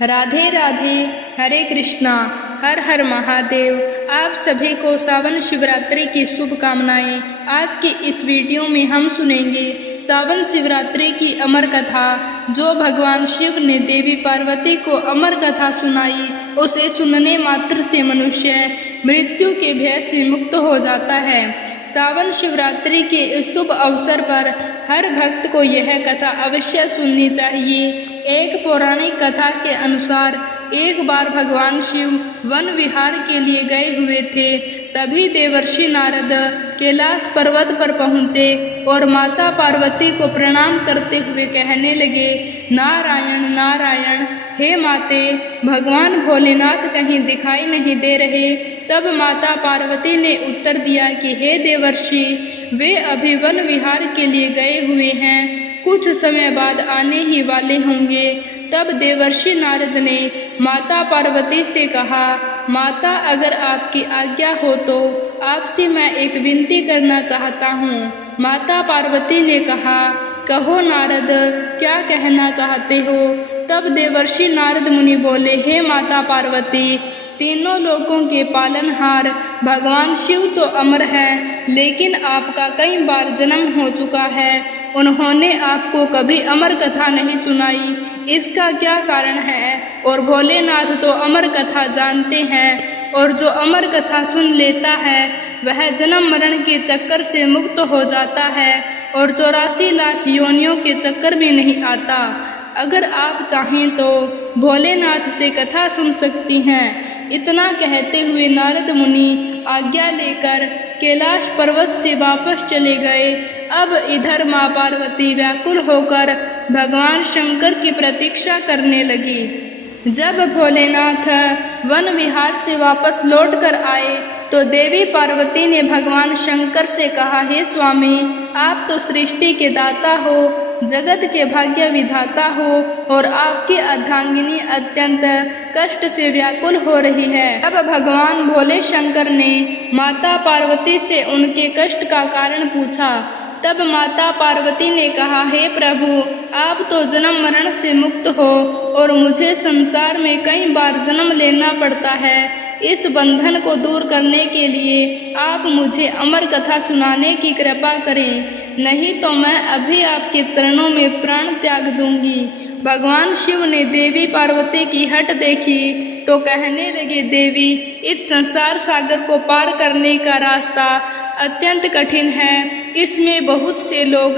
राधे राधे, हरे कृष्णा, हर हर महादेव। आप सभी को सावन शिवरात्रि की शुभकामनाएं। आज की इस वीडियो में हम सुनेंगे सावन शिवरात्रि की अमर कथा। जो भगवान शिव ने देवी पार्वती को अमर कथा सुनाई, उसे सुनने मात्र से मनुष्य मृत्यु के भय से मुक्त हो जाता है। सावन शिवरात्रि के इस शुभ अवसर पर हर भक्त को यह कथा अवश्य सुननी चाहिए। एक पौराणिक कथा के अनुसार एक बार भगवान शिव वन विहार के लिए गए हुए थे। तभी देवर्षि नारद कैलाश पर्वत पर पहुँचे और माता पार्वती को प्रणाम करते हुए कहने लगे, नारायण नारायण, हे माते, भगवान भोलेनाथ कहीं दिखाई नहीं दे रहे। तब माता पार्वती ने उत्तर दिया कि हे देवर्षि, वे अभी वन विहार के लिए गए हुए हैं, कुछ समय बाद आने ही वाले होंगे। तब देवर्षि नारद ने माता पार्वती से कहा, माता, अगर आपकी आज्ञा हो तो आपसे मैं एक विनती करना चाहता हूँ। माता पार्वती ने कहा, कहो नारद, क्या कहना चाहते हो? तब देवर्षि नारद मुनि बोले, हे माता पार्वती, तीनों लोकों के पालनहार भगवान शिव तो अमर हैं, लेकिन आपका कई बार जन्म हो चुका है। उन्होंने आपको कभी अमर कथा नहीं सुनाई, इसका क्या कारण है? और भोलेनाथ तो अमर कथा जानते हैं, और जो अमर कथा सुन लेता है वह जन्म मरण के चक्कर से मुक्त हो जाता है और 84 लाख योनियों के चक्कर में नहीं आता। अगर आप चाहें तो भोलेनाथ से कथा सुन सकती हैं। इतना कहते हुए नारद मुनि आज्ञा लेकर कैलाश पर्वत से वापस चले गए। अब इधर माँ पार्वती व्याकुल होकर भगवान शंकर की प्रतीक्षा करने लगी। जब भोलेनाथ वन विहार से वापस लौट कर आए तो देवी पार्वती ने भगवान शंकर से कहा, हे स्वामी, आप तो सृष्टि के दाता हो, जगत के भाग्य विधाता हो, और आपकी अर्धांगिनी अत्यंत कष्ट से व्याकुल हो रही है। अब भगवान भोले शंकर ने माता पार्वती से उनके कष्ट का कारण पूछा। तब माता पार्वती ने कहा, हे प्रभु, आप तो जन्म मरण से मुक्त हो और मुझे संसार में कई बार जन्म लेना पड़ता है। इस बंधन को दूर करने के लिए आप मुझे अमर कथा सुनाने की कृपा करें, नहीं तो मैं अभी आपके चरणों में प्राण त्याग दूंगी। भगवान शिव ने देवी पार्वती की हट देखी तो कहने लगे, देवी, इस संसार सागर को पार करने का रास्ता अत्यंत कठिन है। इसमें बहुत से लोग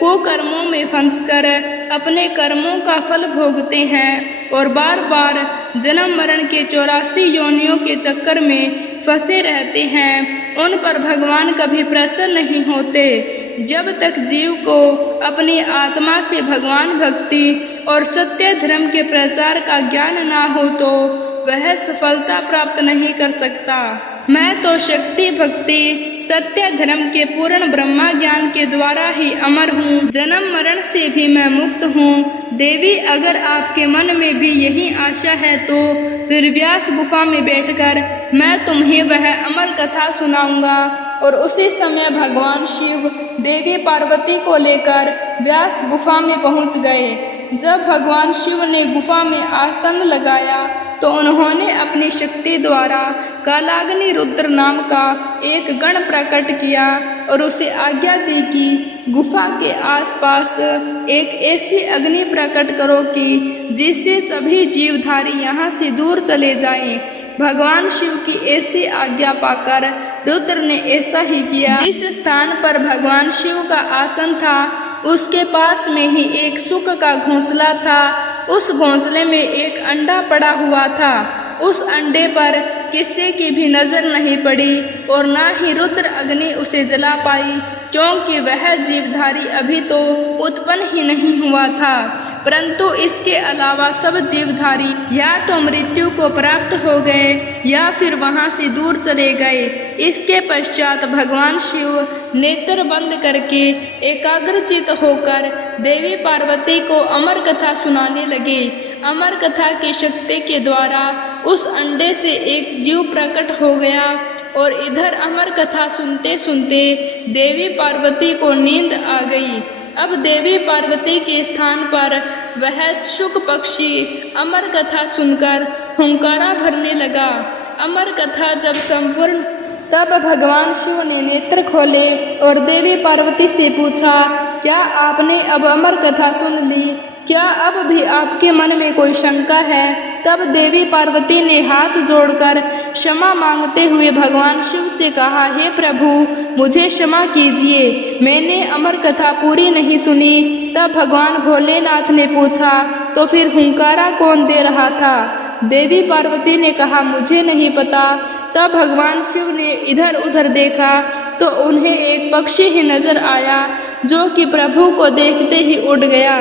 कुकर्मों में फंसकर अपने कर्मों का फल भोगते हैं और बार बार जन्म मरण के 84 योनियों के चक्कर में फंसे रहते हैं। उन पर भगवान कभी प्रसन्न नहीं होते। जब तक जीव को अपनी आत्मा से भगवान भक्ति और सत्य धर्म के प्रचार का ज्ञान ना हो तो वह सफलता प्राप्त नहीं कर सकता। मैं तो शक्ति भक्ति सत्य धर्म के पूर्ण ब्रह्मा ज्ञान के द्वारा ही अमर हूँ, जन्म मरण से भी मैं मुक्त हूँ। देवी, अगर आपके मन में भी यही आशा है तो फिर व्यास गुफा में बैठकर मैं तुम्हें वह अमर कथा सुनाऊंगा। और उसी समय भगवान शिव देवी पार्वती को लेकर व्यास गुफा में पहुँच गए। जब भगवान शिव ने गुफा में आसन लगाया तो उन्होंने अपनी शक्ति द्वारा कालाग्नि रुद्र नाम का एक गण प्रकट किया और उसे आज्ञा दी कि गुफा के आसपास एक ऐसी अग्नि प्रकट करो कि जिससे सभी जीवधारी यहाँ से दूर चले जाएं। भगवान शिव की ऐसी आज्ञा पाकर रुद्र ने ऐसा ही किया। जिस स्थान पर भगवान शिव का आसन था उसके पास में ही एक सुक का घोंसला था। उस घोंसले में एक अंडा पड़ा हुआ था। उस अंडे पर किसी की भी नजर नहीं पड़ी और ना ही रुद्र अग्नि उसे जला पाई, क्योंकि वह जीवधारी अभी तो उत्पन्न ही नहीं हुआ था। परंतु इसके अलावा सब जीवधारी या तो मृत्यु को प्राप्त हो गए या फिर वहां से दूर चले गए। इसके पश्चात भगवान शिव नेत्र बंद करके एकाग्रचित होकर देवी पार्वती को अमर कथा सुनाने लगे। अमर कथा की शक्ति के द्वारा उस अंडे से एक जीव प्रकट हो गया और इधर अमर कथा सुनते सुनते देवी पार्वती को नींद आ गई। अब देवी पार्वती के स्थान पर वह शुक पक्षी अमर कथा सुनकर हुंकारा भरने लगा। अमर कथा जब संपूर्ण, तब भगवान शिव ने नेत्र खोले और देवी पार्वती से पूछा, क्या आपने अब अमर कथा सुन ली? क्या अब भी आपके मन में कोई शंका है? तब देवी पार्वती ने हाथ जोड़कर क्षमा मांगते हुए भगवान शिव से कहा, हे प्रभु, मुझे क्षमा कीजिए, मैंने अमर कथा पूरी नहीं सुनी। तब भगवान भोलेनाथ ने पूछा, तो फिर हुंकारा कौन दे रहा था? देवी पार्वती ने कहा, मुझे नहीं पता। तब भगवान शिव ने इधर उधर देखा तो उन्हें एक पक्षी ही नजर आया जो कि प्रभु को देखते ही उड़ गया।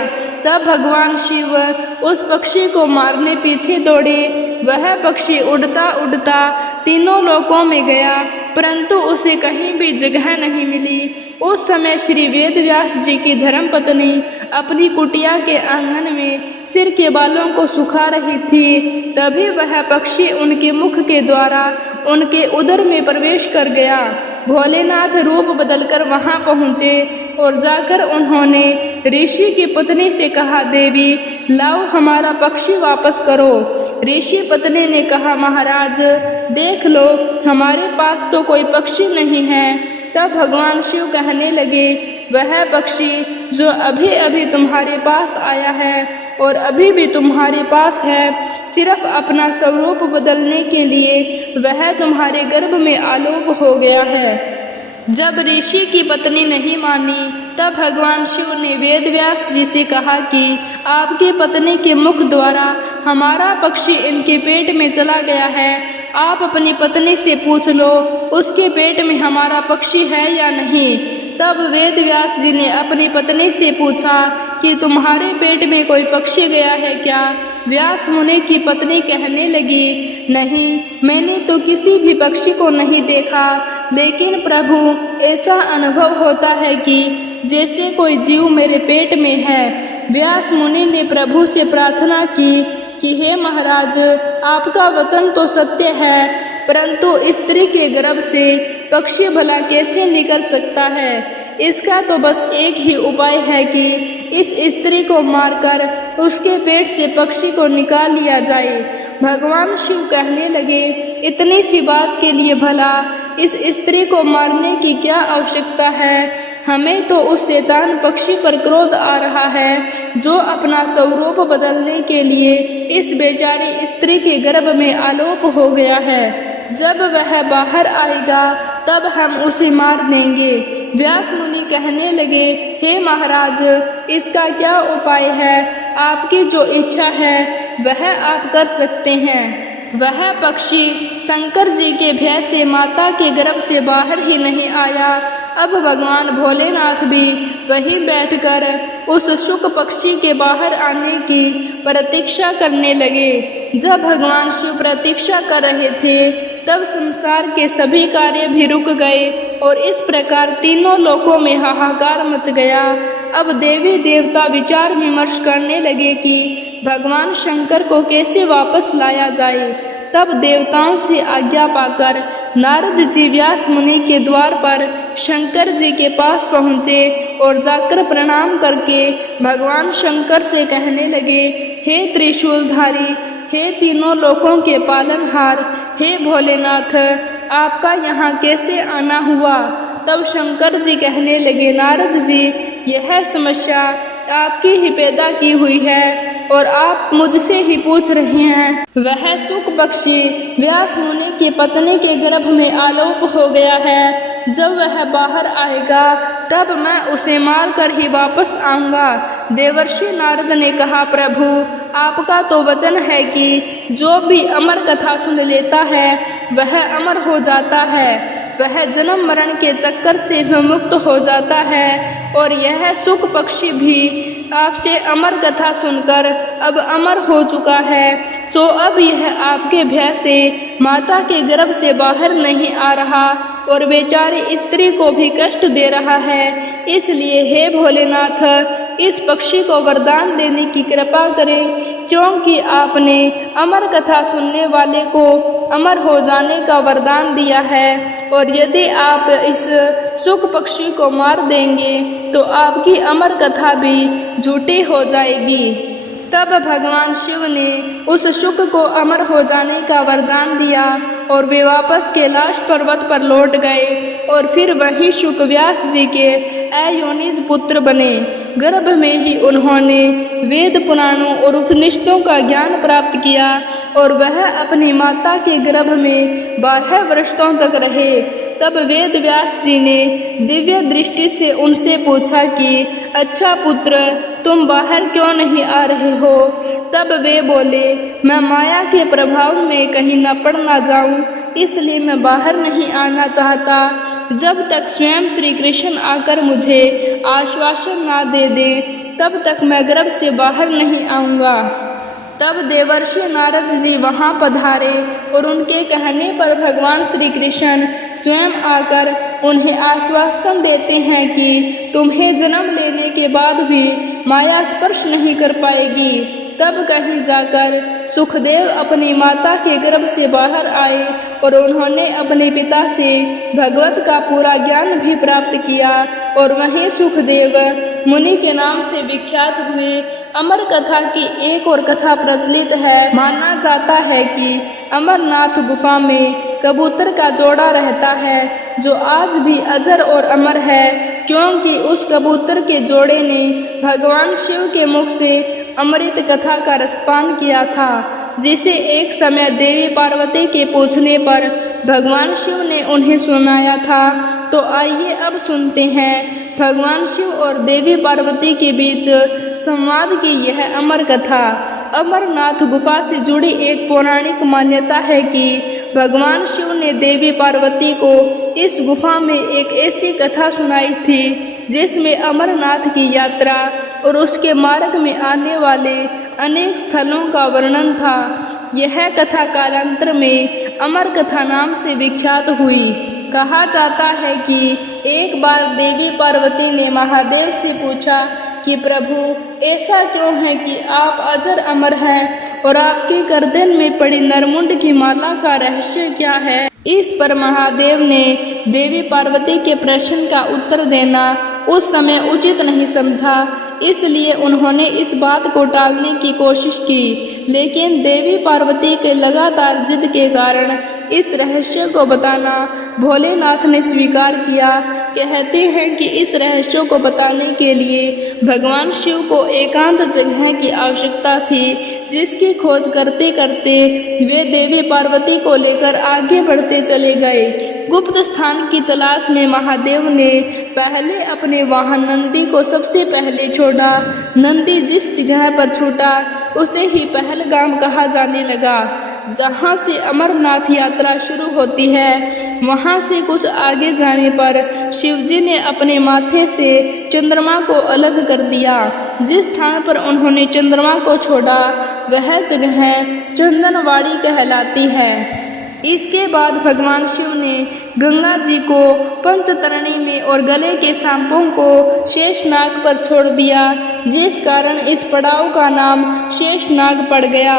तब भगवान शिव उस पक्षी को मारने पीछे दौड़े। वह पक्षी उड़ता उड़ता तीनों लोकों में गया, परंतु उसे कहीं भी जगह नहीं मिली। उस समय श्री वेदव्यास जी की धर्मपत्नी अपनी कुटिया के आंगन में सिर के बालों को सुखा रही थी। तभी वह पक्षी उनके मुख के द्वारा उनके उदर में प्रवेश कर गया। भोलेनाथ रूप बदलकर वहां पहुंचे और जाकर उन्होंने ऋषि की पत्नी से कहा, देवी, लाओ हमारा पक्षी वापस करो। ऋषि पत्नी ने कहा, महाराज देख लो, हमारे पास तो कोई पक्षी नहीं है। तब भगवान शिव कहने लगे, वह पक्षी जो अभी अभी तुम्हारे पास आया है और अभी भी तुम्हारे पास है, सिर्फ अपना स्वरूप बदलने के लिए वह तुम्हारे गर्भ में आलोप हो गया है। जब ऋषि की पत्नी नहीं मानी, तब भगवान शिव ने वेदव्यास जी से कहा कि आपकी पत्नी के मुख द्वारा हमारा पक्षी इनके पेट में चला गया है। आप अपनी पत्नी से पूछ लो, उसके पेट में हमारा पक्षी है या नहीं। तब वेदव्यास जी ने अपनी पत्नी से पूछा कि तुम्हारे पेट में कोई पक्षी गया है क्या? व्यास मुनि की पत्नी कहने लगी, नहीं, मैंने तो किसी भी पक्षी को नहीं देखा, लेकिन प्रभु, ऐसा अनुभव होता है कि जैसे कोई जीव मेरे पेट में है। व्यास मुनि ने प्रभु से प्रार्थना की कि हे महाराज, आपका वचन तो सत्य है, परंतु स्त्री के गर्भ से पक्षी भला कैसे निकल सकता है? इसका तो बस एक ही उपाय है कि इस स्त्री को मारकर उसके पेट से पक्षी को निकाल लिया जाए। भगवान शिव कहने लगे, इतनी सी बात के लिए भला इस स्त्री को मारने की क्या आवश्यकता है? हमें तो उस शैतान पक्षी पर क्रोध आ रहा है जो अपना स्वरूप बदलने के लिए इस बेचारी स्त्री के गर्भ में आलोप हो गया है। जब वह बाहर आएगा तब हम उसे मार देंगे। व्यास मुनि कहने लगे, हे महाराज, इसका क्या उपाय है? आपकी जो इच्छा है वह आप कर सकते हैं। वह पक्षी शंकर जी के भय से माता के गर्भ से बाहर ही नहीं आया। अब भगवान भोलेनाथ भी वहीं बैठकर उस शुक पक्षी के बाहर आने की प्रतीक्षा करने लगे। जब भगवान शिव प्रतीक्षा कर रहे थे, तब संसार के सभी कार्य भी रुक गए और इस प्रकार तीनों लोकों में हाहाकार मच गया। अब देवी देवता विचार विमर्श करने लगे कि भगवान शंकर को कैसे वापस लाया जाए। तब देवताओं से आज्ञा पाकर नारद जी व्यास मुनि के द्वार पर शंकर जी के पास पहुँचे और जाकर प्रणाम करके भगवान शंकर से कहने लगे, हे त्रिशूलधारी, हे तीनों लोकों के पालनहार, हे भोलेनाथ, आपका यहाँ कैसे आना हुआ? तब शंकर जी कहने लगे, नारद जी, यह समस्या आपकी ही पैदा की हुई है और आप मुझसे ही पूछ रहे हैं। वह शुक पक्षी व्यास मुनि की पत्नी के गर्भ में आलोप हो गया है। जब वह बाहर आएगा तब मैं उसे मार कर ही वापस आऊँगा। देवर्षि नारद ने कहा, प्रभु, आपका तो वचन है कि जो भी अमर कथा सुन लेता है वह अमर हो जाता है, वह जन्म मरण के चक्कर से भी मुक्त हो जाता है। और यह शुक पक्षी भी आपसे अमर कथा सुनकर अब अमर हो चुका है, सो अब यह आपके भय से माता के गर्भ से बाहर नहीं आ रहा और बेचारी स्त्री को भी कष्ट दे रहा है। इसलिए हे भोलेनाथ, इस पक्षी को वरदान देने की कृपा करें, क्योंकि आपने अमर कथा सुनने वाले को अमर हो जाने का वरदान दिया है, और यदि आप इस शुक पक्षी को मार देंगे तो आपकी अमर कथा भी झूठी हो जाएगी। तब भगवान शिव ने उस शुक को अमर हो जाने का वरदान दिया और वे वापस कैलाश पर्वत पर लौट गए और फिर वही शुक व्यास जी के अयोनिज पुत्र बने। गर्भ में ही उन्होंने वेद पुराणों और उपनिषदों का ज्ञान प्राप्त किया और वह अपनी माता के गर्भ में 12 वर्षों तक रहे। तब वेद व्यास जी ने दिव्य दृष्टि से उनसे पूछा कि अच्छा पुत्र, तुम बाहर क्यों नहीं आ रहे हो? तब वे बोले, मैं माया के प्रभाव में कहीं न पड़ ना जाऊं, इसलिए मैं बाहर नहीं आना चाहता। जब तक स्वयं श्री कृष्ण आकर मुझे आश्वासन ना दे दे, तब तक मैं गर्भ से बाहर नहीं आऊँगा। तब देवर्षि नारद जी वहाँ पधारे और उनके कहने पर भगवान श्री कृष्ण स्वयं आकर उन्हें आश्वासन देते हैं कि तुम्हें जन्म लेने के बाद भी माया स्पर्श नहीं कर पाएगी। तब कहीं जाकर सुखदेव अपनी माता के गर्भ से बाहर आए और उन्होंने अपने पिता से भगवत का पूरा ज्ञान भी प्राप्त किया और वहीं सुखदेव मुनि के नाम से विख्यात हुए। अमर कथा की एक और कथा प्रचलित है। माना जाता है कि अमरनाथ गुफा में कबूतर का जोड़ा रहता है जो आज भी अजर और अमर है, क्योंकि उस कबूतर के जोड़े ने भगवान शिव के मुख से अमृत कथा का रसपान किया था, जिसे एक समय देवी पार्वती के पूछने पर भगवान शिव ने उन्हें सुनाया था। तो आइए अब सुनते हैं भगवान शिव और देवी पार्वती के बीच संवाद की यह अमर कथा। अमरनाथ गुफा से जुड़ी एक पौराणिक मान्यता है कि भगवान शिव ने देवी पार्वती को इस गुफा में एक ऐसी कथा सुनाई थी जिसमें अमरनाथ की यात्रा और उसके मार्ग में आने वाले अनेक स्थलों का वर्णन था। यह कथा कालांतर में अमर कथा नाम से विख्यात हुई। कहा जाता है कि एक बार देवी पार्वती ने महादेव से पूछा कि प्रभु, ऐसा क्यों है कि आप अजर अमर हैं और आपके गर्दन में पड़ी नरमुंड की माला का रहस्य क्या है? इस पर महादेव ने देवी पार्वती के प्रश्न का उत्तर देना उस समय उचित नहीं समझा, इसलिए उन्होंने इस बात को टालने की कोशिश की। लेकिन देवी पार्वती के लगातार जिद के कारण इस रहस्य को बताना भोलेनाथ ने स्वीकार किया। कहते हैं कि इस रहस्य को बताने के लिए भगवान शिव को एकांत जगह की आवश्यकता थी, जिसकी खोज करते करते वे देवी पार्वती को लेकर आगे बढ़ते चले गए। गुप्त स्थान की तलाश में महादेव ने पहले अपने वाहन नंदी को सबसे पहले छोड़ा। नंदी जिस जगह पर छूटा उसे ही पहलगाम कहा जाने लगा, जहाँ से अमरनाथ यात्रा शुरू होती है। वहाँ से कुछ आगे जाने पर शिवजी ने अपने माथे से चंद्रमा को अलग कर दिया। जिस स्थान पर उन्होंने चंद्रमा को छोड़ा वह जगह चंदनवाड़ी कहलाती है। इसके बाद भगवान शिव ने गंगा जी को पंचतरणी में और गले के सांपों को शेषनाग पर छोड़ दिया, जिस कारण इस पड़ाव का नाम शेषनाग पड़ गया।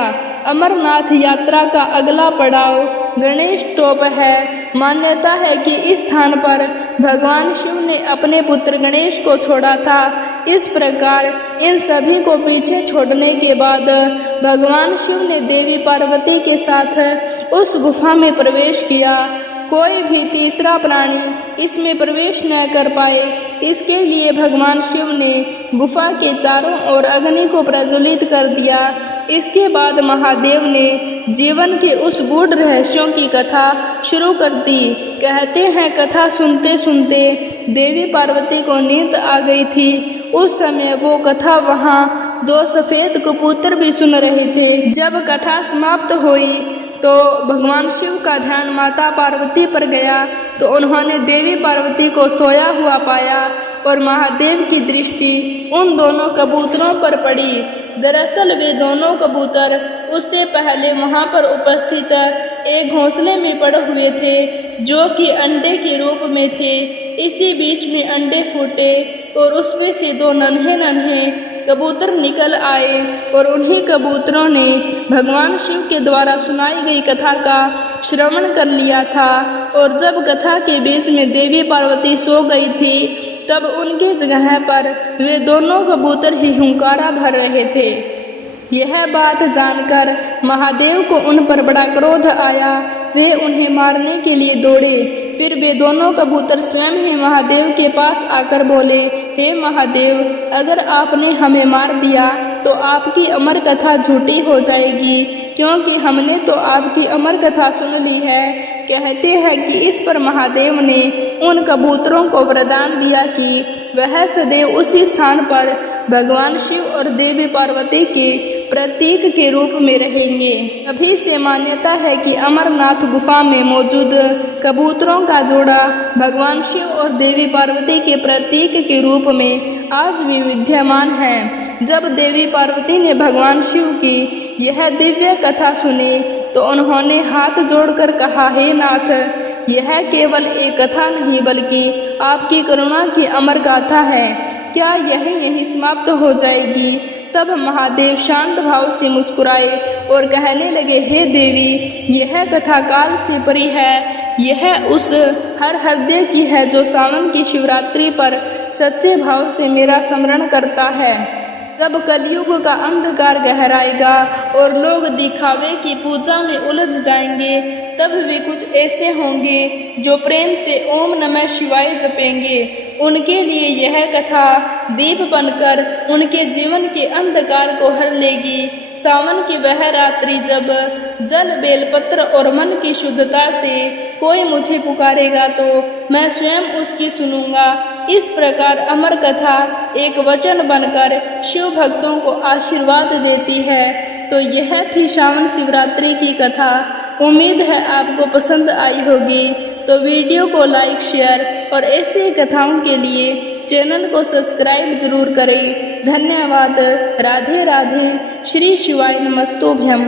अमरनाथ यात्रा का अगला पड़ाव गणेश टॉप है। मान्यता है कि इस स्थान पर भगवान शिव ने अपने पुत्र गणेश को छोड़ा था। इस प्रकार इन सभी को पीछे छोड़ने के बाद भगवान शिव ने देवी पार्वती के साथ उस गुफा में प्रवेश किया। कोई भी तीसरा प्राणी इसमें प्रवेश न कर पाए, इसके लिए भगवान शिव ने गुफा के चारों ओर अग्नि को प्रज्वलित कर दिया। इसके बाद महादेव ने जीवन के उस गूढ़ रहस्यों की कथा शुरू कर दी। कहते हैं कथा सुनते सुनते देवी पार्वती को नींद आ गई थी। उस समय वो कथा वहाँ 2 सफ़ेद कबूतर भी सुन रहे थे। जब कथा समाप्त हुई तो भगवान शिव का ध्यान माता पार्वती पर गया तो उन्होंने देवी पार्वती को सोया हुआ पाया और महादेव की दृष्टि उन दोनों कबूतरों पर पड़ी। दरअसल वे दोनों कबूतर उससे पहले वहां पर उपस्थित एक घोंसले में पड़े हुए थे जो कि अंडे के रूप में थे। इसी बीच में अंडे फूटे और उसमें से दो नन्हे नन्हे कबूतर निकल आए और उन्हीं कबूतरों ने भगवान शिव के द्वारा सुनाई गई कथा का श्रवण कर लिया था। और जब कथा के बीच में देवी पार्वती सो गई थी तब उनकी जगह पर वे दोनों कबूतर ही हुंकारा भर रहे थे। यह बात जानकर महादेव को उन पर बड़ा क्रोध आया। वे उन्हें मारने के लिए दौड़े। फिर वे दोनों कबूतर स्वयं ही महादेव के पास आकर बोले, हे महादेव, अगर आपने हमें मार दिया तो आपकी अमर कथा झूठी हो जाएगी, क्योंकि हमने तो आपकी अमर कथा सुन ली है। कहते हैं कि इस पर महादेव ने उन कबूतरों को वरदान दिया कि वह सदैव उसी स्थान पर भगवान शिव और देवी पार्वती के प्रतीक के रूप में रहेंगे। अभी से मान्यता है कि अमरनाथ गुफा में मौजूद कबूतरों का जोड़ा भगवान शिव और देवी पार्वती के प्रतीक के रूप में आज भी विद्यमान है। जब देवी पार्वती ने भगवान शिव की यह दिव्य कथा सुनी तो उन्होंने हाथ जोड़कर कहा, हे नाथ, यह केवल एक कथा नहीं बल्कि आपकी करुणा की अमर गाथा है। क्या यही समाप्त हो जाएगी? तब महादेव शांत भाव से मुस्कुराए और कहने लगे, हे देवी, यह कथा काल से परी है। यह उस हर हृदय की है जो सावन की शिवरात्रि पर सच्चे भाव से मेरा स्मरण करता है। जब कलयुग का अंधकार गहराएगा और लोग दिखावे की पूजा में उलझ जाएंगे, तब वे कुछ ऐसे होंगे जो प्रेम से ओम नमः शिवाय जपेंगे। उनके लिए यह कथा दीप बनकर उनके जीवन के अंधकार को हर लेगी। सावन की वह रात्रि जब जल, बेलपत्र और मन की शुद्धता से कोई मुझे पुकारेगा तो मैं स्वयं उसकी सुनूंगा। इस प्रकार अमर कथा एक वचन बनकर शिव भक्तों को आशीर्वाद देती है। तो यह थी श्रावण शिवरात्रि की कथा। उम्मीद है आपको पसंद आई होगी। तो वीडियो को लाइक, शेयर और ऐसी कथाओं के लिए चैनल को सब्सक्राइब जरूर करें। धन्यवाद। राधे राधे। श्री शिवाय नमस्तुभ्यम।